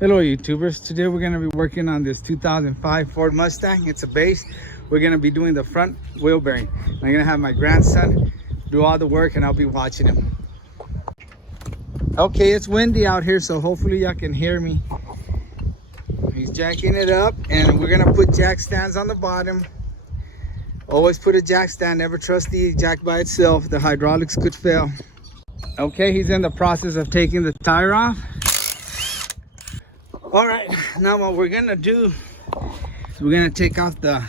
Hello YouTubers, today we're going to be working on this 2005 Ford Mustang. It's a base. We're going to be doing the front wheel bearing. I'm going to have my grandson do all the work and I'll be watching him. Okay, it's windy out here, so hopefully y'all can hear me. He's jacking it up and we're going to put jack stands on the bottom. Always put a jack stand, never trust the jack by itself. The hydraulics could fail. Okay, he's in the process of taking the tire off. All right, now what we're gonna do is we're gonna take off the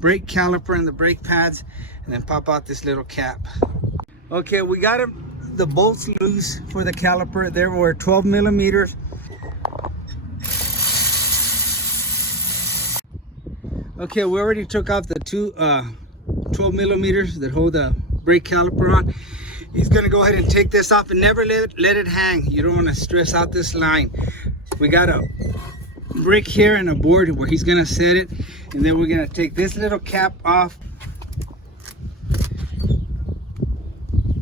brake caliper and the brake pads and then pop out this little cap. Okay, we got the bolts loose for the caliper. There were 12 millimeters. Okay, we already took off the two 12 millimeters that hold the brake caliper on. He's gonna go ahead and take this off and never let it hang. You don't want to stress out this line. We got a brick here and a board where he's gonna set it, and then we're gonna take this little cap off.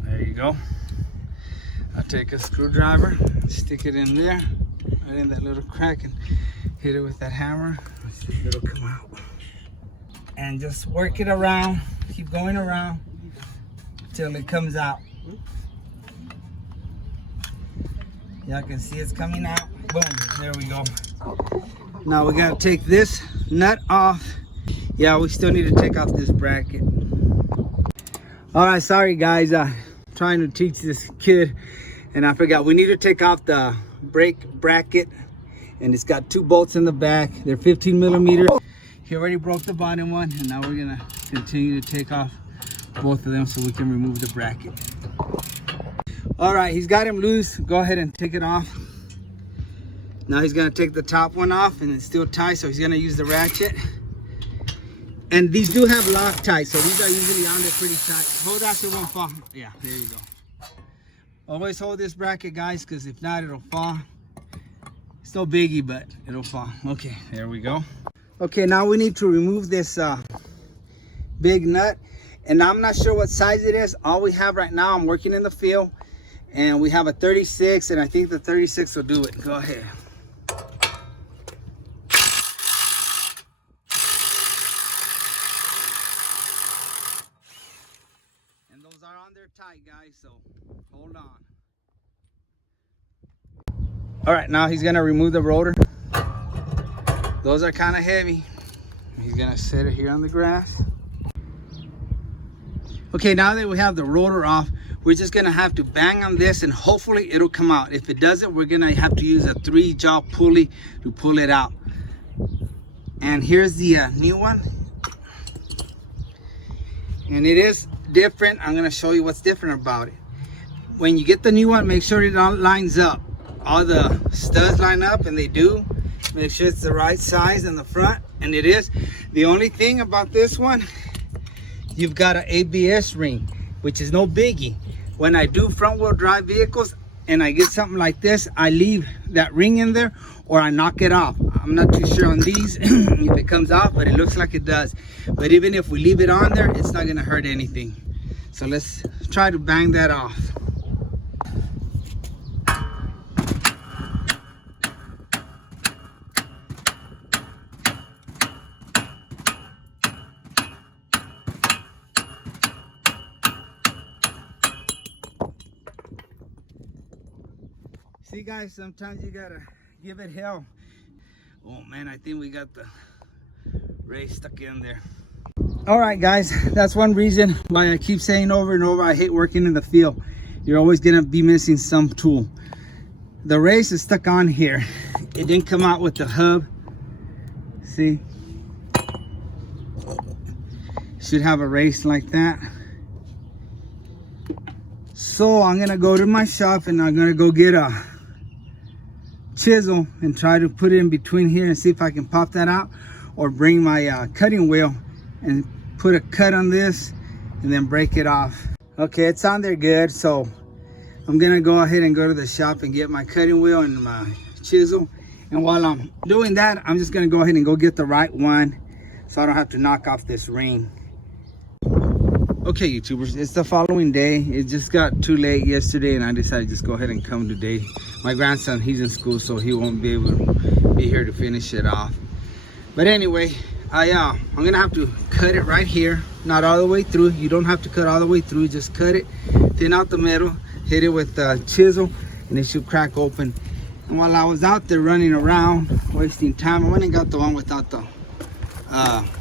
There you go. I'll take a screwdriver, stick it in there, right in that little crack, and hit it with that hammer. Let's see if it'll come out. And just work it around, keep going around until it comes out. Y'all can see it's coming out. Boom, there we go. Now we gotta take this nut off. Yeah, we still need to take off this bracket. All right, sorry guys, trying to teach this kid and I forgot. We need to take off the brake bracket, and it's got two bolts in the back. They're 15 millimeters. He already broke the bottom one, and now we're gonna continue to take off both of them so we can remove the bracket. All right, he's got him loose. Go ahead and take it off. Now he's gonna take the top one off, and it's still tight, so he's gonna use the ratchet. And these do have Loctite, so these are usually on there pretty tight. Hold that so it won't fall. Yeah, there you go. Always hold this bracket, guys, because if not, it'll fall. It's no biggie, but it'll fall. Okay, there we go. Okay, now we need to remove this big nut. And I'm not sure what size it is. All we have right now, I'm working in the field, and we have a 36, and I think the 36 will do it. Go ahead. And those are on there tight, guys, so hold on. All right, now he's gonna remove the rotor. Those are kind of heavy. He's gonna set it here on the grass. Okay, now that we have the rotor off, we're just gonna have to bang on this and hopefully it'll come out. If it doesn't, we're gonna have to use a 3-jaw pulley to pull it out. And here's the new one. And it is different. I'm gonna show you what's different about it. When you get the new one, make sure it all lines up. All the studs line up, and they do. Make sure it's the right size in the front, and it is. The only thing about this one, you've got an ABS ring, which is no biggie. When I do front wheel drive vehicles and I get something like this, I leave that ring in there or I knock it off. I'm not too sure on these if it comes off, but it looks like it does. But even if we leave it on there, it's not gonna hurt anything. So let's try to bang that off. See guys, sometimes you gotta give it hell. Oh man, I think we got the race stuck in there. All right guys, that's one reason why I keep saying over and over, I hate working in the field. You're always gonna be missing some tool. The race is stuck on here. It didn't come out with the hub. See? Should have a race like that. So I'm gonna go to my shop and I'm gonna go get a chisel and try to put it in between here and see if I can pop that out, or bring my cutting wheel and put a cut on this and then break it off. Okay, it's on there good, so I'm gonna go ahead and go to the shop and get my cutting wheel and my chisel. And while I'm doing that, I'm just gonna go ahead and go get the right one so I don't have to knock off this ring. Okay, YouTubers, it's the following day. It just got too late yesterday, and I decided to just go ahead and come today. My grandson, he's in school, so he won't be able to be here to finish it off. But anyway, I'm gonna have to cut it right here, not all the way through. You don't have to cut all the way through, just cut it, thin out the metal, hit it with a chisel, and it should crack open. And while I was out there running around, wasting time, I went and got the one without the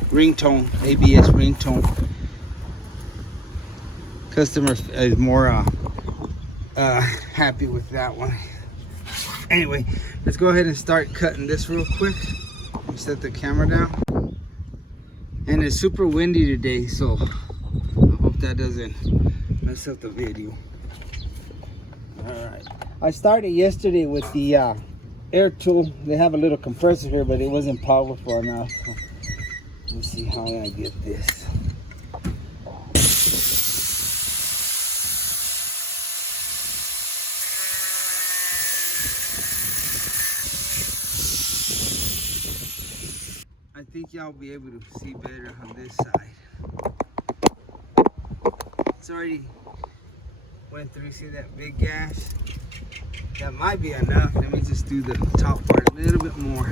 ringtone, ABS ringtone. Customer is more happy with that one. Anyway, let's go ahead and start cutting this real quick. Set the camera down. And it's super windy today, so I hope that doesn't mess up the video. Alright. I started yesterday with the air tool. They have a little compressor here, but it wasn't powerful enough. So let's see how I get this. I think y'all will be able to see better on this side. It's already went through. See that big gash? That might be enough. Let me just do the top part a little bit more.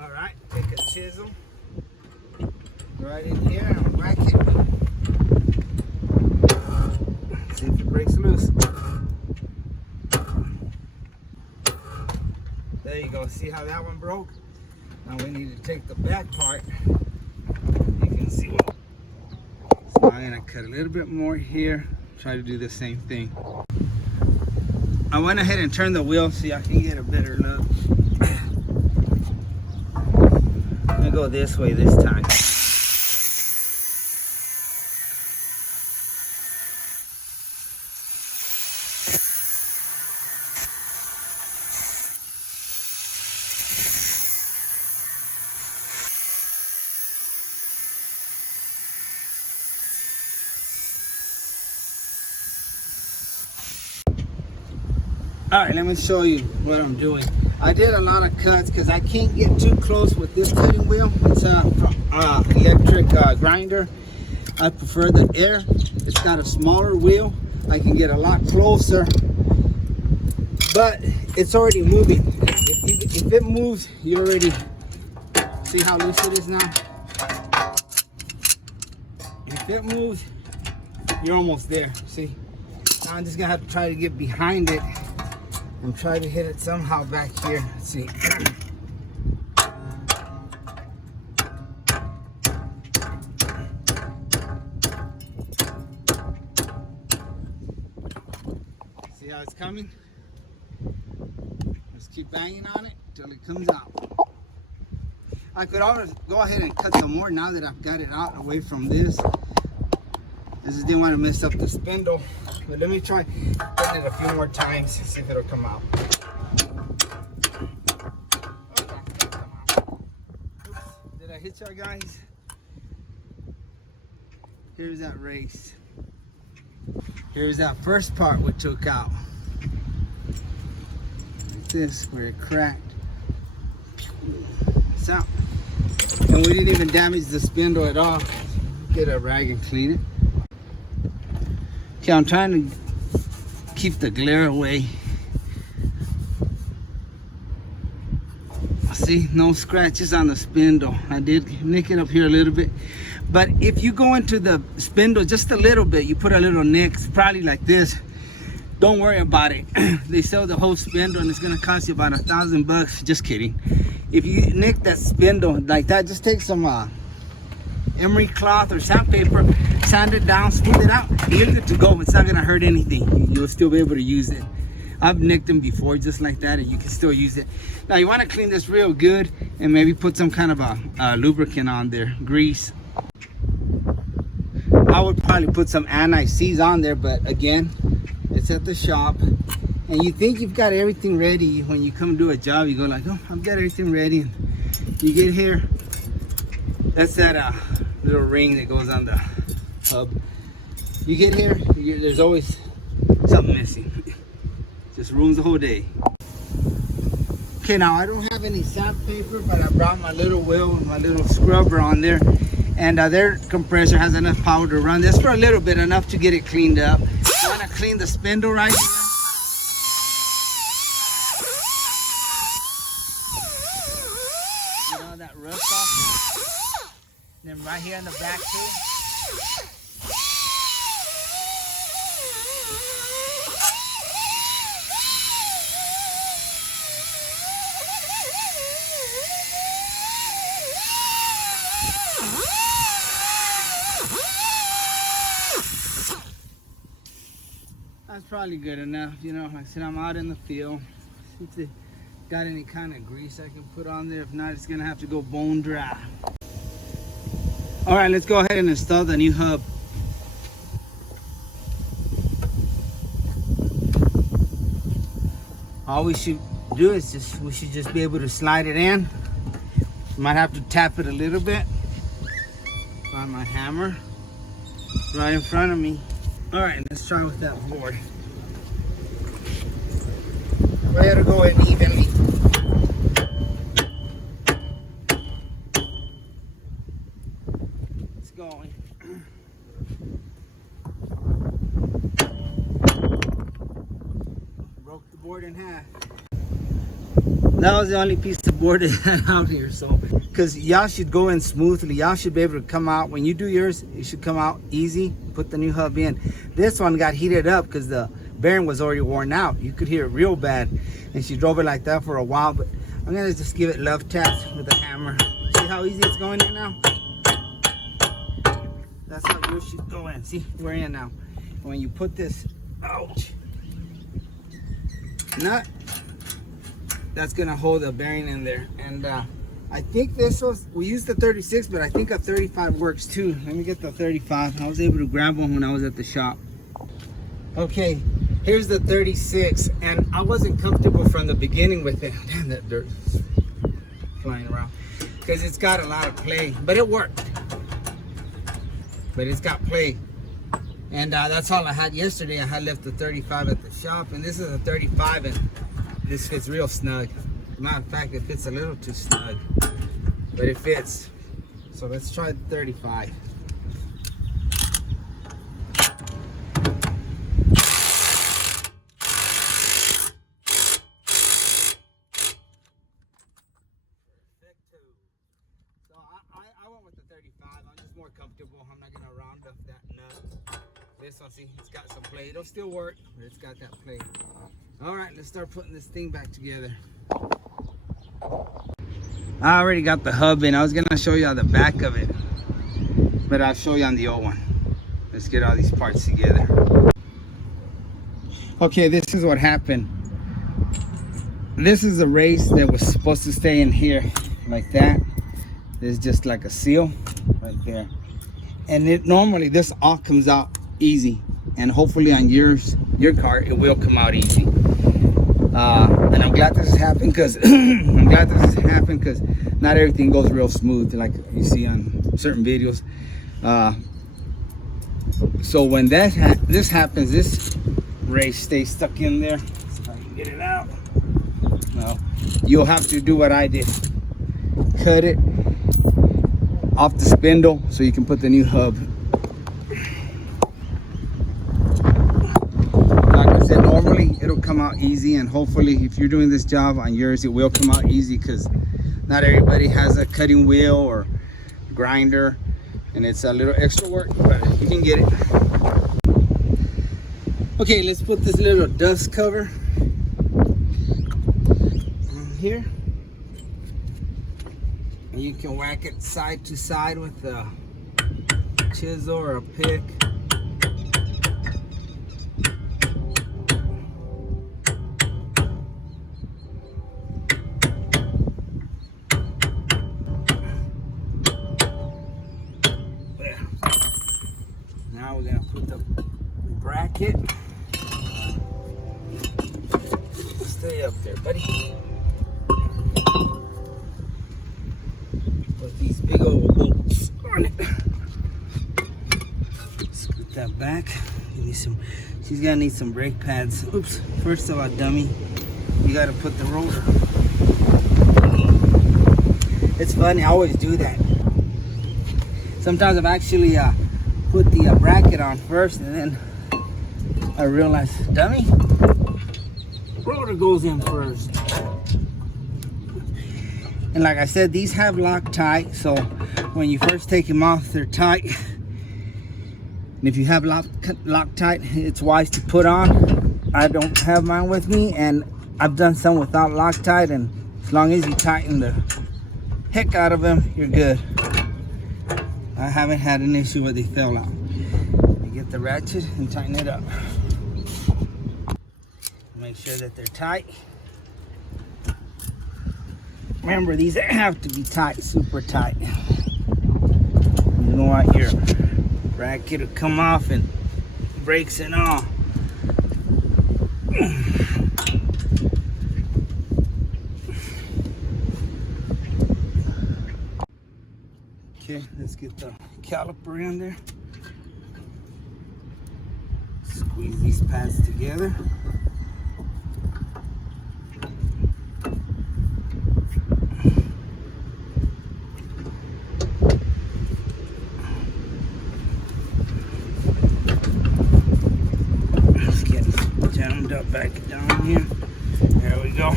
All right, take a chisel right in here and whack it. See if it breaks loose. There you go. See how that one broke? Now we need to take the back part. You can see what. So I'm gonna cut a little bit more here. Try to do the same thing. I went ahead and turned the wheel so I can get a better look. I'm gonna go this way this time. All right, let me show you what I'm doing. I did a lot of cuts because I can't get too close with this cutting wheel. It's an electric grinder. I prefer the air. It's got a smaller wheel. I can get a lot closer, but it's already moving. If it moves, you already see how loose it is now. If it moves, you're almost there. See? Now I'm just gonna have to try to get behind it and try to hit it somehow back here. Let's see. See how it's coming? Let's keep banging on it until it comes out. I could always go ahead and cut some more now that I've got it out away from this. I just didn't want to mess up the spindle. But let me try cutting it a few more times and see if it'll come out. Oops, did I hit y'all guys? Here's that race. Here's that first part we took out. Like this, where it cracked. It's out. And we didn't even damage the spindle at all. Get a rag and clean it. Okay, I'm trying to keep the glare away. See, no scratches on the spindle. I did nick it up here a little bit. But if you go into the spindle just a little bit, you put a little nick, probably like this, don't worry about it. They sell the whole spindle and it's gonna cost you about $1,000. Just kidding. If you nick that spindle like that, just take some emery cloth or sandpaper, sand it down, smooth it out, and you're good to go. It's not gonna hurt anything. You'll still be able to use it. I've nicked them before just like that, and you can still use it. Now you want to clean this real good and maybe put some kind of a lubricant on there, grease. I would probably put some anti-seize on there, but again, it's at the shop, and you think you've got everything ready. When you come do a job, you go like, oh, I've got everything ready. And you get here, that's that little ring that goes on the hub. You get here, there's always something missing. Just ruins the whole day. Okay, now I don't have any sandpaper, but I brought my little wheel and my little scrubber on there. And their compressor has enough power to run this for a little bit, enough to get it cleaned up. You want to clean the spindle right here. Get all that rust off. And then right here in the back too. That's probably good enough, you know. Like I said, I'm out in the field. See if they got any kind of grease I can put on there. If not, it's gonna have to go bone dry. All right, let's go ahead and install the new hub. All we should do is we should just be able to slide it in. Might have to tap it a little bit. Find my hammer right in front of me. All right, let's try with that board. Way to go in evenly. It's going. Broke the board in half. That was the only piece of board that I had out here, so because y'all should go in smoothly. Y'all should be able to come out when you do yours. It should come out easy. Put the new hub in. This one got heated up because the bearing was already worn out. You could hear it real bad, and she drove it like that for a while. But I'm gonna just give it love taps with a hammer. See how easy it's going in now? That's how yours should go in. See, we're in now. When you put this, ouch, nut, that's gonna hold the bearing in there. And I think this was, we used the 36, but I think a 35 works too. Let me get the 35. I was able to grab one when I was at the shop. Okay, here's the 36, and I wasn't comfortable from the beginning with it. Damn, that dirt flying around. Because it's got a lot of play, but it worked. But it's got play. And that's all I had yesterday. I had left the 35 at the shop, and this is a 35, and this fits real snug. Matter of fact, it fits a little too snug, but it fits. So let's try the 35. So I went with the 35. I'm just more comfortable. I'm not gonna round up that nut. This one, see, it's got some play. It'll still work, but it's got that play. All right, let's start putting this thing back together. I already got the hub in. I was gonna show you on the back of it, but I'll show you on the old one. Let's get all these parts together. Okay, this is what happened. This is a race that was supposed to stay in here like that. There's just like a seal right there. And it normally, this all comes out easy. And hopefully on your car, it will come out easy. And I'm glad this has happened because not everything goes real smooth like you see on certain videos. So when this happens, this race stays stuck in there. So I can get it out. Well, you'll have to do what I did. Cut it off the spindle so you can put the new hub. Normally it'll come out easy, and hopefully if you're doing this job on yours, it will come out easy because not everybody has a cutting wheel or grinder, and it's a little extra work, but you can get it. Okay, let's put this little dust cover on here, and you can whack it side to side with a chisel or a pick. Now we're gonna put the bracket. Stay up there, buddy. Put these big old bolts on it. Scoot that back. She's gonna need some brake pads. Oops, first of all, dummy, you gotta put the roller. It's funny, I always do that. Sometimes I've actually put the bracket on first, and then I realize, dummy, roller goes in first. And like I said, these have Loctite, so when you first take them off, they're tight. And if you have Loctite, it's wise to put on. I don't have mine with me, and I've done some without Loctite, and as long as you tighten the heck out of them, you're good. I haven't had an issue where they fell out. You get the ratchet and tighten it up. Make sure that they're tight. Remember, these have to be tight, super tight. You know what, your bracket will come off and brakes and all. Okay, let's get the caliper in there. Squeeze these pads together. Let's get jammed up back down here. There we go.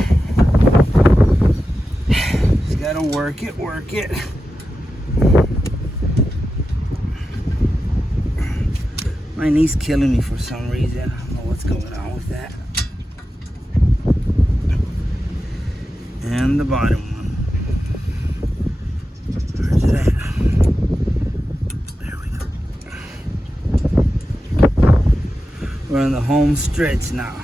Just gotta work it, work it. My knee's killing me for some reason. I don't know what's going on with that. And the bottom one. Where's it at? There we go. We're on the home stretch now.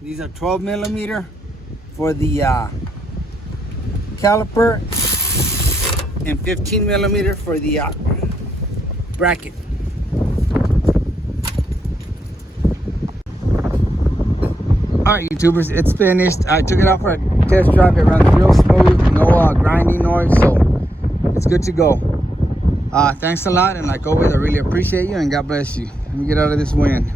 These are 12 millimeter for the caliper and 15 millimeter for the bracket. Alright, YouTubers, it's finished. I took it out for a test drive. It runs real smooth, no grinding noise, so it's good to go. Thanks a lot, and like always, I really appreciate you, and God bless you. Let me get out of this wind.